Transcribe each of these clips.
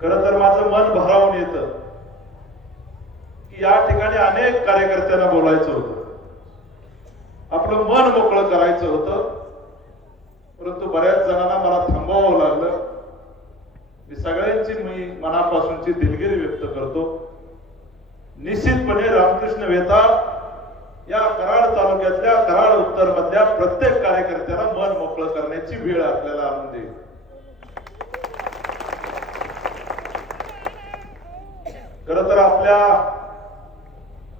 खर तर माझं मन भरावून येत की या ठिकाणी अनेक कार्यकर्त्यांना बोलायचं होतं. आपलं मन मोकळं करायचं होतं. परंतु बऱ्याच जणांना मला थांबवावं लागलं. मी सगळ्यांची मी मनापासूनची दिलगिरी व्यक्त करतो. निश्चितपणे रामकृष्ण वेताळ या कराड तालुक्यातल्या कराड उत्तर मधल्या प्रत्येक कार्यकर्त्याला मन मोकळं करण्याची वेळ आपल्याला आणून देईल खर तर आपल्या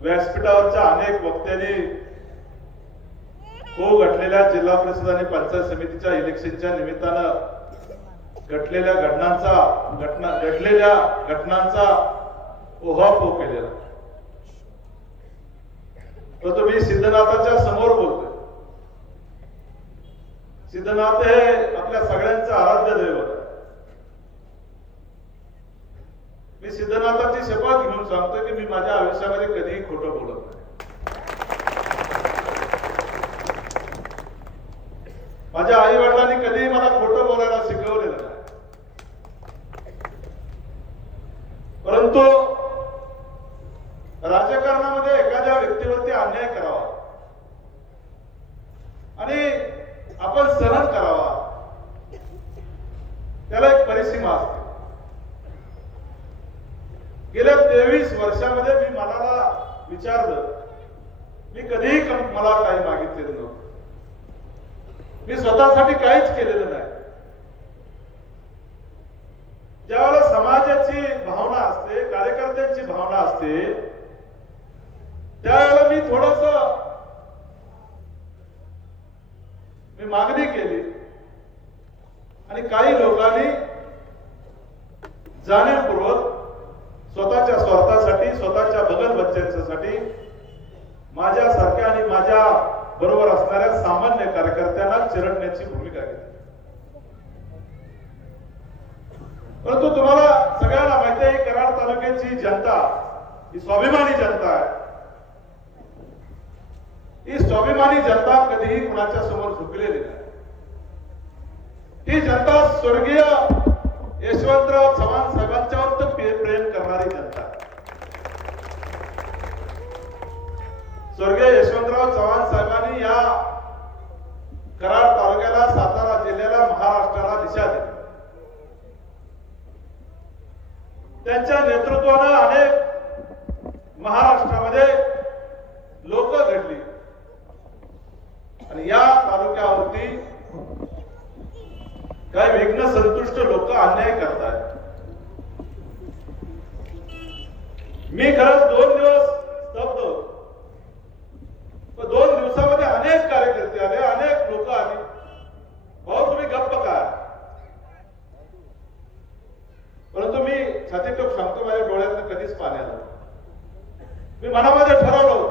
व्यासपीठावरच्या अनेक वक्त्यांनी हो घटलेल्या जिल्हा परिषद आणि पंचायत समितीच्या इलेक्शनच्या निमित्तानं घटलेल्या घटनांचा घटना घडलेल्या घटनांचा ओहापोह केलेला. परंतु मी सिद्धनाथाच्या समोर बोलतोय. सिद्धनाथ हे आपल्या सगळ्यांचं आराध्य दैव मी सिद्धनाथाची शपथ घेऊन सांगतो की मी माझ्या आयुष्यामध्ये कधीही खोटं बोलत नाही. माझ्या आई वडिलांनी कधीही मला खोटं बोलायला शिकवलेलं नाही. परंतु राजकारणामध्ये एखाद्या व्यक्तीवरती अन्याय करावा आणि आपण सहन करावा त्याला एक परिसीमा असते गेल्या तेवीस वर्षामध्ये मी मनाला विचारलं मी कधीही कम- मला काही मागितलेलं नव्हतं मी स्वतःसाठी काहीच केलेलं नाही ज्यावेळेला समाजाची भावना असते कार्यकर्त्यांची भावना असते त्यावेळेला मी थोडस मी मागणी केली. आणि काही लोकांनी जाणीवपूर्वक स्वतःच्या स्वार्थासाठी स्वतःच्या बगल बच्चांसाठी माझ्यासारख्या आणि माझ्या बरोबर असणाऱ्या सामान्य कार्यकर्त्यांना चिरडण्याची भूमिका घेतली. परंतु तुम्हाला सगळ्यांना माहिती आहे कराड तालुक्याची जनता ही स्वाभिमानी जनता आहे. ही स्वाभिमानी जनता कधीही कुणाच्या समोर झुकलेली नाही. ही जनता स्वर्गीय यशवंतराव चव्हाण साहेबांच्यावर तर प्रेम करणारी जनता. स्वर्गीय यशवंतराव चव्हाण साहेबांनी या कराड तालुक्याला सातारा जिल्ह्याला महाराष्ट्राला दिशा दिली. त्यांच्या नेतृत्वानं अनेक महाराष्ट्रामध्ये लोक घडली आणि या तालुक्यावरती काय विघ्न संतुष्ट लोक अन्याय करतात मी खरंच दोन दिवस स्तब्ध होतो. पण दोन दिवसामध्ये अनेक कार्यकर्ते आले अनेक लोक आली. भाऊ तुम्ही गप्प का परंतु मी छाती सांगतो माझ्या डोळ्यात कधीच पाणी मी मनामध्ये ठरवलं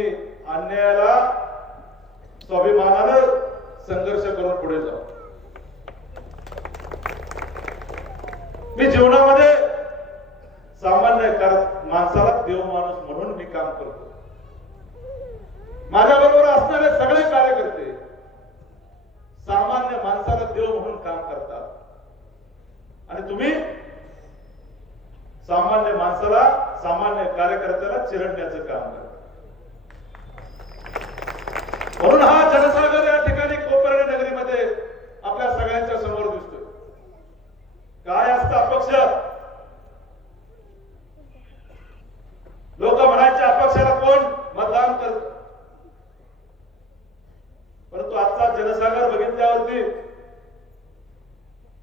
तुम्ही अन्यायाला स्वाभिमानानं संघर्ष करून पुढे जाऊ. मी जीवनामध्ये सामान्य माणसाला देव माणूस म्हणून मी काम करतो. माझ्या बरोबर असणारे सगळे कार्यकर्ते सामान्य माणसाला देव म्हणून काम करतात. आणि तुम्ही सामान्य माणसाला सामान्य कार्यकर्त्याला चिरडण्याचं काम करता. म्हणून हा जनसागर या ठिकाणी कोपर्णे नगरीमध्ये आपल्या सगळ्यांच्या समोर दिसतोय. काय असतं अपक्ष लोक म्हणायचे अपक्षाला कोण मतदान करत परंतु आजचा जनसागर बघितल्यावरती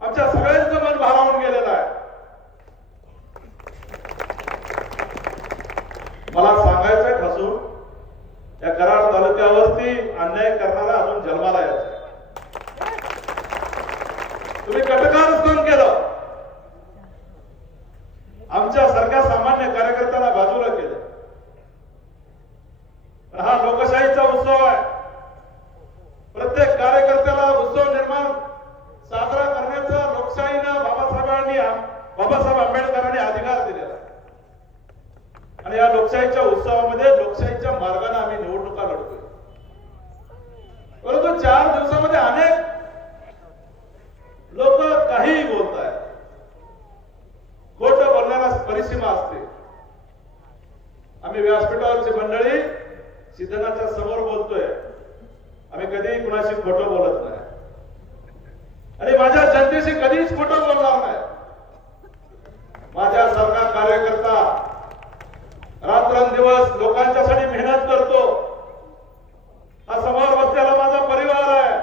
आमच्या सगळ्यांचं मन भारावून गेलेलं आहे मला सांगायचंय ठसून या कराड तालुक्यावरती अन्याय करणारा अजून जन्माला यायचा तुम्ही कटकार सहन केलं आमच्या सारख्या सामान्य कार्यकर्त्याला बाजूला केलं पण हा लोकशाहीचा उत्सव आहे प्रत्येक कार्यकर्त्याला उत्सव निर्माण साजरा करण्याचा लोकशाहीनं बाबासाहेबांनी बाबासाहेब आंबेडकरांनी अधिकार दिलेला आहे आणि या लोकशाहीच्या उत्सवामध्ये लोकशाहीच्या मार्गाने आम्ही निवडणुका लढतोय. परंतु चार दिवसामध्ये अनेक लोक काहीही बोलत आहेत खोट बोलण्याला परिसीमा असते आम्ही व्यासपीठावरची मंडळी सिद्धनाच्या समोर बोलतोय आम्ही कधीही कुणाशी खोटं बोलत नाही आणि माझ्या जनतेशी कधीच खोटं बोलणार नाही माझ्यासारखा कार्यकर्ता रात्रंदिवस लोकांच्यासाठी मेहनत करतो हा समोर बसलेला माझा परिवार आहे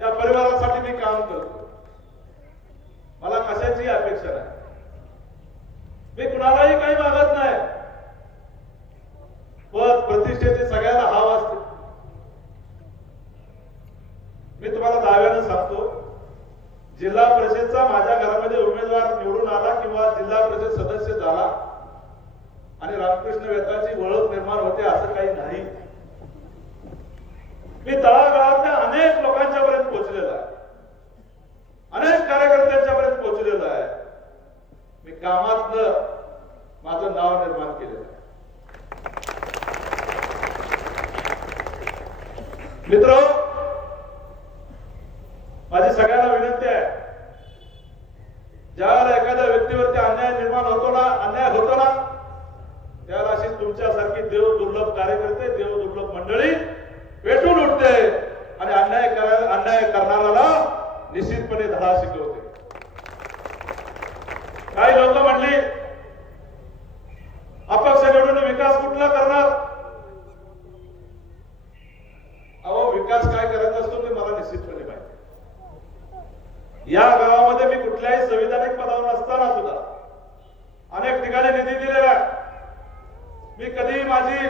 या परिवारासाठी मी काम करतो मला कशाची अपेक्षा नाही मी कुणालाही काही मागत नाही पद प्रतिष्ठेची सगळ्याला हाव असते मी तुम्हाला दाव्यानं सांगतो जिल्हा परिषदचा माझ्या घरामध्ये उमेदवार निवडून आला किंवा जिल्हा परिषद सदस्य झाला आणि रामकृष्ण वेताची ओळख निर्माण होते असं काही नाही मी तळागाळातल्या अनेक लोकांच्या पर्यंत पोहोचलेला आहे अनेक कार्यकर्त्यांच्या पर्यंत पोहोचलेलो आहे मी कामातलं माझं नाव निर्माण केलेलं मित्र माझी सगळ्यांना विनंती आहे ज्यावेळेला एखाद्या व्यक्तीवरती अन्याय निर्माण होतो ना अन्याय होतो ना त्यावेळेला अशी तुमच्यासारखी देव दुर्लभ कार्यकर्ते देव दुर्लभ मंडळी पेटून उठते आणि अन्याय करायला अन्याय करणाऱ्याला निश्चितपणे धडा शिकवते काही लोक म्हणली अपक्ष निवडून विकास कुठला करणार अहो विकास काय करायचा असतो ते मला निश्चितपणे माहिती या गावामध्ये मी कुठल्याही संविधानिक पदावर नसताना सुद्धा अनेक ठिकाणी निधी दिलेला आहे. मी कधीही माझी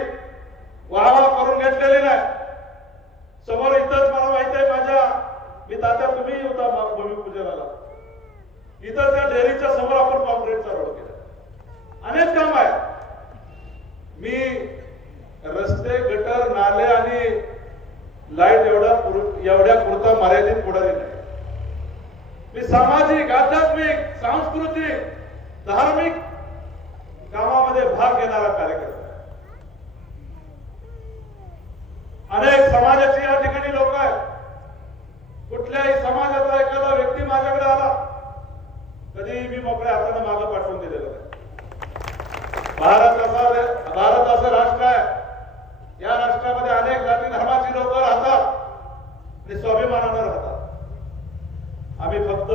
वाहवा करून घेतलेली नाही समोर इथंच मला माहीत आहे माझ्या मी तात्या तुम्ही होता मा- भूमिपूजनाला इथं त्या डेअरीच्या समोर आपण कॉन्क्रीटचा रोड केला अनेक काम आहे मी रस्ते गटर नाले आणि लाइट एवढा पुर- एवढ्या पुरता मर्यादित पुढारी नाही मी सामाजिक आध्यात्मिक सांस्कृतिक धार्मिक कामामध्ये भाग घेणारा कार्यक्रम अनेक समाजाची या ठिकाणी लोक आहेत. कुठल्याही समाजाचा एखादा व्यक्ती माझ्याकडे आला कधी मी मोकळ्या हाताने मागं पाठवून दिलेलं नाही. भारत असा भारत असं राष्ट्र आहे. या राष्ट्रामध्ये अनेक जाती धर्माची लोक राहतात आणि स्वाभिमानानं राहतात. आम्ही फक्त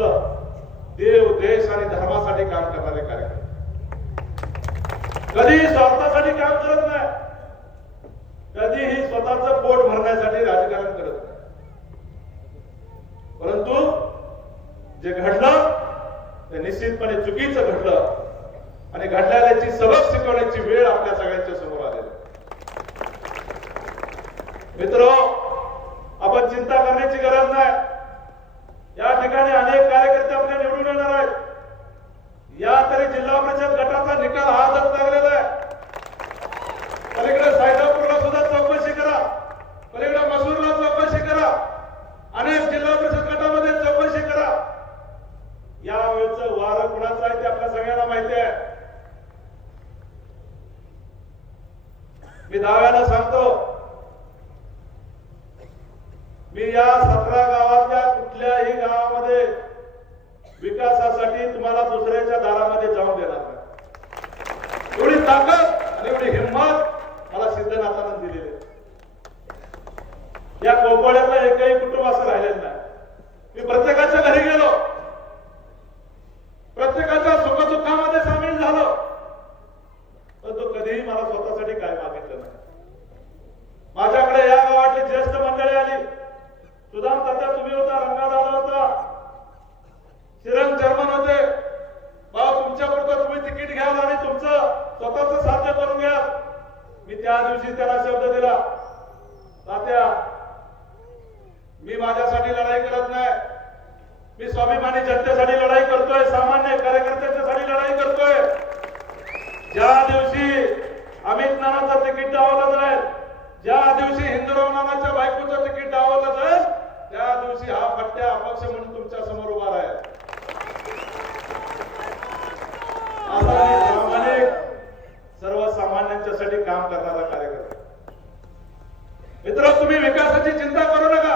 देव देश आणि धर्मासाठी काम करणारे कार्यक्रम कधी स्वार्थासाठी काम करत नाही. कधीही स्वतःच पोट भरण्यासाठी राजकारण करत नाही. परंतु जे घडलं ते निश्चितपणे चुकीचं घडलं आणि घडलेल्याची सबक शिकवण्याची वेळ आपल्या सगळ्यांच्या समोर आलेली मित्र आपण चिंता करण्याची गरज नाही. या ठिकाणी अनेक कार्यकर्ते आपल्या निवडून येणार आहेत. या तरी जिल्हा परिषद गटाचा निकाल हा हातात लागलेला आहे पलीकडे सायदापूरला सुद्धा चौकशी करा पलीकडे मसूरला चौकशी करा अनेक जिल्हा परिषद गटामध्ये चौकशी करा. या वेळचं वारं कुणाचं आहे ते आपल्या सगळ्यांना माहिती आहे. मी दाव्यानं सांगतो मी या सतरा गाव विकासासाठी तुम्हाला दुसऱ्याच्या दारामध्ये जाऊन देणार नाही. एवढी ताकद आणि एवढी हिंमत मला सिद्धनाथानं दिलेली या कोपड्यातलं एकही कुटुंब असं राहिलेलं नाही. मी प्रत्येकाच्या घरी गेलो. प्रत्येकाच्या सुखदुःखामध्ये सामील झालो. पण तो कधीही मला स्वतःसाठी काय मागितलं नाही. माझ्याकडे या गावातली ज्येष्ठ मंडळी आली. सुधाम तात्या तुम्ही होता रंगादादा होता. सिरम चर्मन होते. बाबा तुमच्या तुम्ही तिकीट घ्याल आणि तुमचं स्वतःच साध्य करून घ्या मी त्या दिवशी त्याला शब्द दिला. तात्या मी माझ्यासाठी लढाई करत नाही. मी स्वाभिमानी जनतेसाठी लढाई करतोय सामान्य कार्यकर्त्यांच्यासाठी लढाई करतोय. ज्या दिवशी अमित नानाचं तिकीट डावलं जाईल ज्या दिवशी हिंदूराव नानाच्या बायकोचं तिकीट डावलं जाईल त्या दिवशी हा पट्ट्या अपक्ष म्हणून तुमच्यासमोर उभा राहील. सर्वसामान्यांच्यासाठी काम करणारा कार्यकर्ता. मित्र तुम्ही विकासाची चिंता करू नका.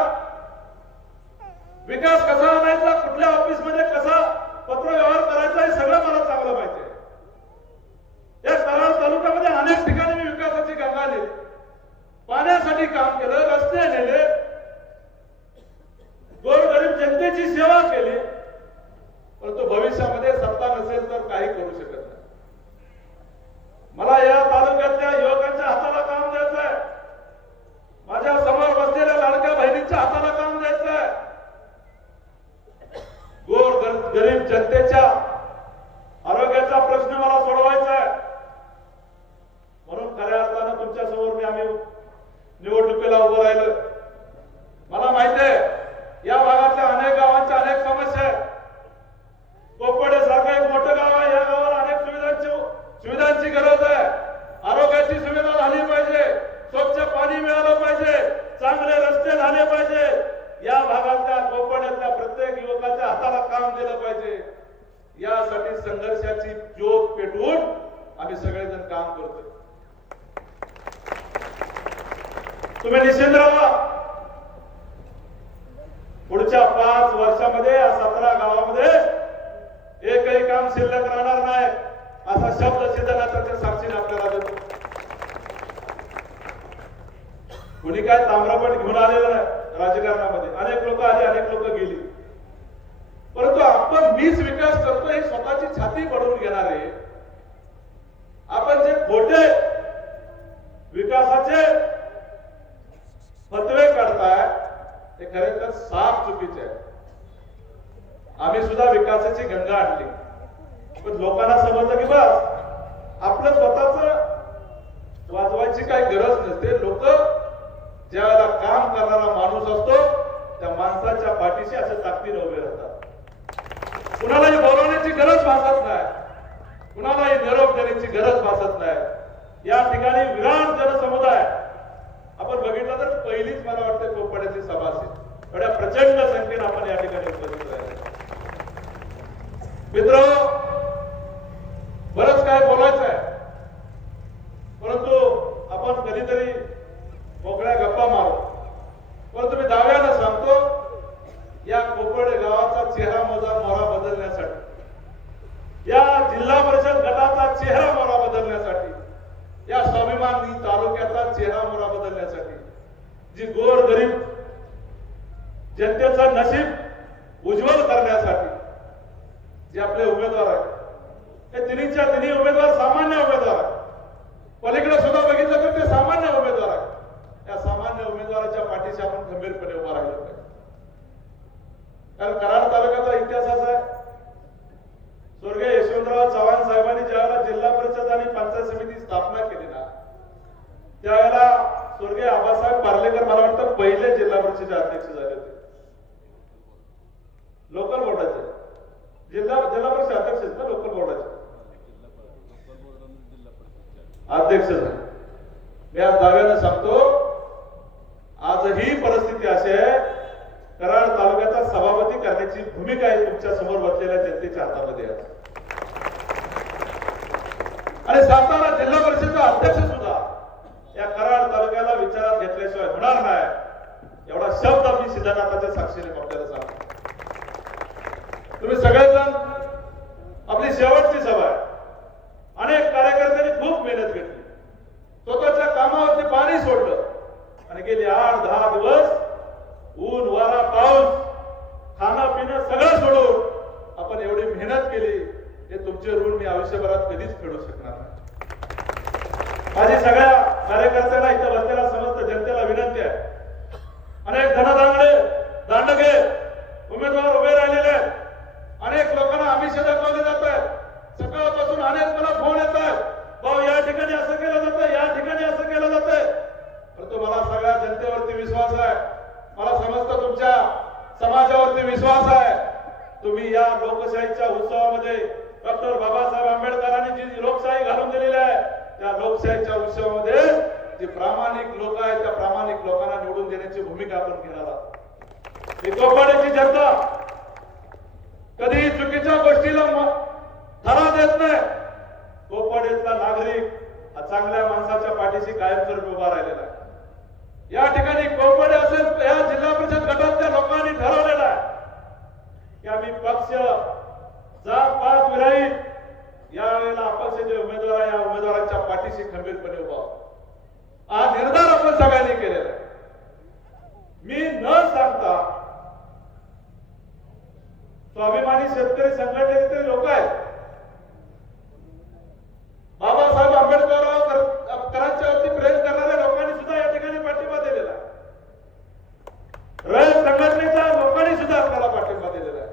विकास कसा आणायचा कुठल्या ऑफिसमध्ये कसा पत्रव्यवहार करायचा हे सगळं मला चांगलं माहिती आहे या कराड तालुक्यामध्ये अनेक ठिकाणी मी विकासाची गंगा नेली पाण्यासाठी काम केलं रस्ते नेले गोरगरीब जनतेची सेवा केली परंतु भविष्यामध्ये सत्ता नसेल तर काही करू शकत नाही मला या तालुक्यातल्या युवकांच्या हाताला काम द्यायचं आहे माझ्यासमोर बसलेल्या लाडक्या बहिणींच्या हाताला काम द्यायचं आहे गोर गर- गरीब जनतेच्या आरोग्याचा प्रश्न मला सोडवायचा आहे म्हणून खऱ्या अर्थानं तुमच्यासमोर मी आम्ही निवडणुकीला उभं राहिलं. मला माहिती आहे या भागातल्या अनेक गावांच्या अनेक समस्या आहेत कोपडे सारखं एक मोठं गाव आहे या गावाला अनेक सुविधांची सुविधांची गरज आहे आरोग्याची सुविधा झाली पाहिजे स्वच्छ पाणी मिळालं पाहिजे चांगले रस्ते झाले पाहिजे या भागातल्या कोपड्यातल्या प्रत्येक युवकाच्या हाताला काम दिलं पाहिजे यासाठी संघर्षाची ज्योत पेटवून आम्ही सगळेजण काम करतोय तुम्ही निश्चित राहा. पुढच्या पाच वर्षामध्ये या सतरा गावामध्ये एकही काम शिल्लक राहणार नाही. असा शब्द सिद्धनाथाच्या साक्षीने आपल्याला देतो. कुणी काय ताम्रपट घेऊन आलेलं नाही राजकारणामध्ये. अनेक लोक आले अनेक लोक गेली. परंतु आपण मीच विकास करतो हे स्वतःची छाती पडवून घेणारे आपण जे खोटे विकासाचे फतवे काढताय ते खरे तर साफ चुकीचे आहे. आम्ही सुद्धा विकासाची गंगा आणली. पण लोकांना समजलं की बस आपलं स्वतःच वाजवायची काही गरज नसते. लोक ज्यावेळेला काम करणारा माणूस असतो त्या माणसाच्या पाठीशी असे ताकदीने उभे राहतात. कुणालाही बोलवण्याची गरज भासत नाही. कुणालाही निरोप देण्याची गरज भासत नाही. या ठिकाणी विराट जनसमुदाय आपण बघितलं तर पहिलीच मला वाटतं कोपड्याची सभा असेल. एवढ्या प्रचंड संख्येने आपण या ठिकाणी उपस्थित मित्र बरंच काय बोलायचं आहे परंतु आपण कधीतरी मोकळ्या गप्पा मारू परंतु मी दाव्यानं सांगतो या कोपड गावाचा चेहरा मोजा मोहरा बदलण्यासाठी या जिल्हा परिषद गटाचा चेहरा मोहरा बदलण्यासाठी या स्वाभिमानी तालुक्याचा चेहरा बदलण्यासाठी. जी गोर गरीब जनतेचं नशीब उज्ज्वल करण्यासाठी जे आपले उमेदवार आहेत. ते तिन्हीच्या तिन्ही उमेदवार सामान्य उमेदवार आहेत. पलीकडे सुद्धा बघितलं तर ते सामान्य उमेदवार आहेत. या सामान्य उमेदवाराच्या पाठीशी आपण गंभीरपणे उभा राहिलो पाहिजे. कारण कराड तालुक्याचा इतिहास असा आहे. स्वर्गीय यशवंतराव चव्हाण साहेबांनी ज्यावेळेला जिल्हा परिषद आणि पंचायत समिती स्थापना केली त्यावेळेला स्वर्गीय आबासाहेब पार्लेकर मला वाटतं पहिले जिल्हा परिषदेचे अध्यक्ष झाले होते. लोकल बोर्डाचे. जिल्हा जिल्हा परिषद अध्यक्ष आहेत ना लोकल बोर्डाचे. अध्यक्ष झाले मी आज दाव्यानं सांगतो आजही परिस्थिती अशी आहे कराड तालुक्याचा सभापती करण्याची भूमिका आहे तुमच्यासमोर बसलेल्या जनतेच्या हातामध्ये आहे. आणि सातारा जिल्हा परिषदेचा अध्यक्ष सुद्धा या कराड तालुक्याला विचारात घेतल्याशिवाय होणार नाही एवढा शब्द मी सिद्धनाथाच्या साक्षीने आपल्याला सांगतो तुम्ही सगळेजण आपली शेवटची सभा आहे अनेक कार्यकर्त्यांनी खूप मेहनत घेतली स्वतःच्या कामावरती पाणी सोडलं आणि गेली आठ दहा दिवस ऊन वारा पाऊस खाणं पिणं सगळं सोडून आपण एवढी मेहनत केली हे तुमचे ऋण मी आयुष्यभरात कधीच फेडू शकणार नाही माझी सगळ्या कार्यकर्त्यांना इथं बसलेल्या समस्त जनतेला विनंती आहे अनेक धनदांडे दांडगे उमेदवार उभे राहिलेले आहेत अनेक लोकांना आमिष दाखवले जात आहे सकाळपासून अनेक मला फोन येत आहेत भाऊ या ठिकाणी असं केलं जातं या ठिकाणी असं केलं जातंय परंतु मला सगळ्या जनतेवरती विश्वास आहे मला समजतं तुमच्या समाजावरती विश्वास आहे तुम्ही या लोकशाहीच्या उत्सवामध्ये डॉक्टर बाबासाहेब आंबेडकरांनी जी लोकशाही घालून दिलेली आहे त्या लोकशाहीच्या उत्सवामध्ये जे प्रामाणिक लोक आहेत त्या प्रामाणिक लोकांना निवडून देण्याची भूमिका आपण घेणार आहोत. ही कोकणाची जनता कधी चुकीच्या गोष्टीला म- धरा देत नाही. कोपाड्यातला नागरिक हा चांगल्या माणसाच्या पाठीशी कायमस्वरूपी उभा राहिलेला आहे. या ठिकाणी कोपडे असेल या जिल्हा परिषद गटातल्या लोकांनी ठरवलेला आहे की आम्ही पक्ष जात पाच विरहित यावेळेला अपक्षाचे उमेदवार आहे, या उमेदवाराच्या पाठीशी खंबीरपणे उभा हा निर्धार आपण सगळ्यांनी केलेला आहे. मी न सांगता स्वाभिमानी शेतकरी संघटनेचे लोक आहेत. बाबासाहेब आंबेडकर वरती प्रेम करणाऱ्या लोकांनी सुद्धा या ठिकाणी पाठिंबा दिलेला आहे रयत संघटनेच्या लोकांनी सुद्धा आपल्याला पाठिंबा दिलेला आहे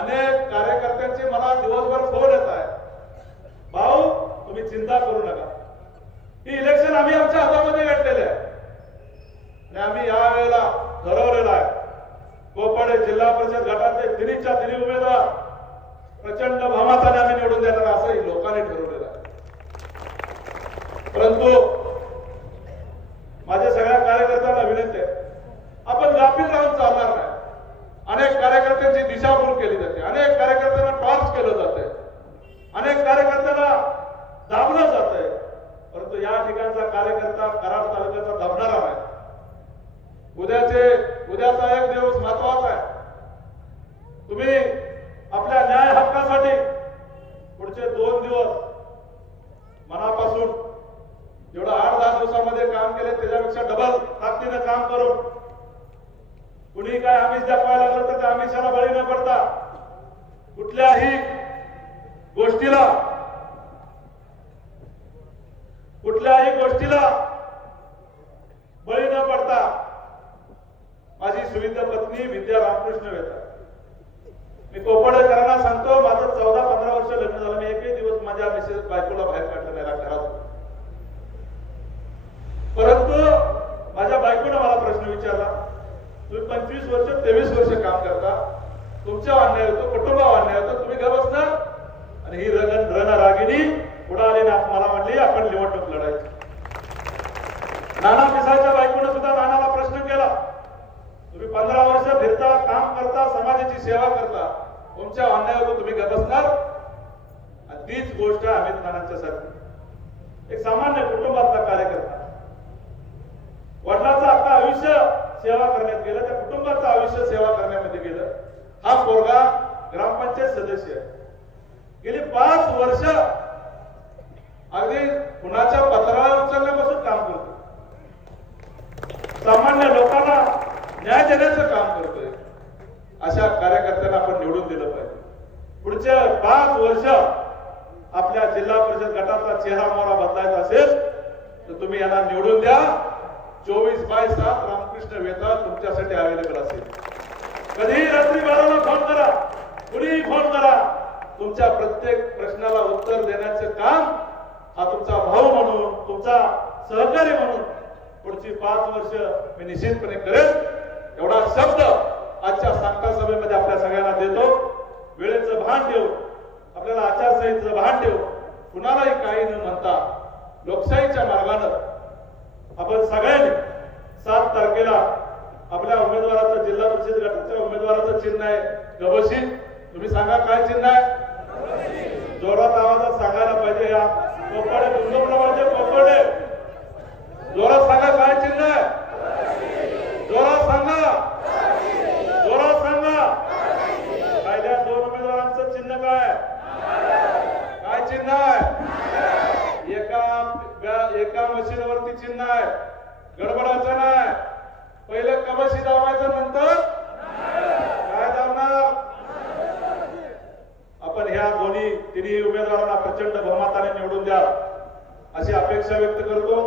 अनेक कार्यकर्त्यांचे मला दिवसभर फोन येत आहे भाऊ तुम्ही चिंता करू नका ही इलेक्शन आम्ही आमच्या हातामध्ये घेतलेले आहे आणि आम्ही या वेळेला ठरवलेलं आहे कोपाडे जिल्हा परिषद गटाचे तिन्हीच्या तिन्ही उमेदवार प्रचंड बहुमताने आम्ही निवडून देणार असंही लोकांनी ठरवलेलं आहे परंतु माझ्या सगळ्या कार्यकर्त्यांना विनंती आहे आपण गाफील राहून चालणार नाही अनेक कार्यकर्त्यांची दिशाभूल केली जाते अनेक कार्यकर्त्यांना टॉर्च केलं जाते अनेक कार्यकर्त्यांना दाबलं जातंय परंतु या ठिकाणचा कार्यकर्ता कराड तालुक्याचा दाबणारा नाही उद्याचे उद्याचा एक दिवस महत्त्वाचा आहे तुम्ही आपल्या न्याय हक्कासाठी पुढचे दोन दिवस मनापासून जेवढं आठ दहा दिवसामध्ये काम केले त्याच्यापेक्षा डबल ताकदीनं काम करून कुणी काय आमिष दाखवायला लागलं तर त्या आमिषाला बळी न पडता कुठल्याही गोष्टीला कुठल्याही गोष्टीला बळी न पडता माझी सुविद्य पत्नी विद्या रामकृष्ण वेता मी कोपडेकरांना सांगतो माझं चौदा पंधरा वर्ष लग्न झालं मी एकही दिवस माझ्या मिसेस बायकोला बाहेर काढलं नाही घरात परंतु माझ्या बायकोनं मला प्रश्न विचारला तुम्ही पंचवीस वर्ष तेवीस वर्ष काम करता तुमच्या अन्याय होतो कुटुंबावर अन्याय होतो तुम्ही घर बसणार आणि ही रगन रणरागिणी पुढे आली ना मला म्हणली आपण निवडणूक लढायची नाना पिसाच्या बायकोनं सुद्धा नानाला प्रश्न केला तुम्ही पंधरा वर्ष फिरता काम करता समाजाची सेवा करता तुमच्या अन्यायावर तुम्ही गप असणार? तीच गोष्ट अमित खानांच्या साठी एक सामान्य कुटुंबातला कार्यकर्ता. वडिलाचं अख्खं आयुष्य सेवा करण्यात गेलं त्या कुटुंबाचं आयुष्य सेवा करण्यामध्ये गेलं. हा पोरगा ग्रामपंचायत सदस्य आहे. गेली पाच वर्ष अगदी कुणाच्या पत्राला उचलण्यापासून काम करतो. सामान्य लोकांना न्याय देण्याचं काम करतो. अशा कार्यकर्त्यांना आपण निवडून दिलं पाहिजे. पुढच्या पाच वर्ष आपल्या जिल्हा परिषद गटाचा चेहरा मोहरा बदलायचा असेल तर तुम्ही यांना निवडून द्या. चोवीस बाय सात रामकृष्ण वेता तुमच्यासाठी अवेलेबल असेल. कधीही रात्री बाराला फोन करा. कुणीही फोन करा. तुमच्या प्रत्येक प्रश्नाला उत्तर देण्याचं काम हा तुमचा भाऊ म्हणून तुमचा सहकारी म्हणून पुढची पाच वर्ष मी निश्चितपणे करेन. एवढा शब्द आजच्या सांगता सभेमध्ये आपल्या सगळ्यांना देतो. वेळेचं भान ठेवू आपल्याला आचारसंहितेचं भान ठेवू कुणालाही काही न म्हणता लोकशाहीच्या मार्गानं आपण सगळ्यांनी सात तारखेला आपल्या उमेदवाराचं जिल्हा परिषद गटाच्या उमेदवाराचं चिन्ह आहे गवशी तुम्ही सांगा काय चिन्ह आहे? जोरात आवाजात सांगायला पाहिजे या कोकडे कुंदप्रमाणे कोकडे जोरात सांगा काय चिन्ह आहे जोरात सांगा जोरात सांगा पहिल्या दोन उमेदवारांचं चिन्ह काय काय चिन्ह आहे एका गा- एका मशीनवरती चिन्ह आहे गडबडाचं नाही पहिले कबशी दाबायचं नंतर काय दाबणार? आपण ह्या दोन्ही तिन्ही उमेदवारांना प्रचंड बहुमताने निवडून द्या अशी अपेक्षा व्यक्त करतो.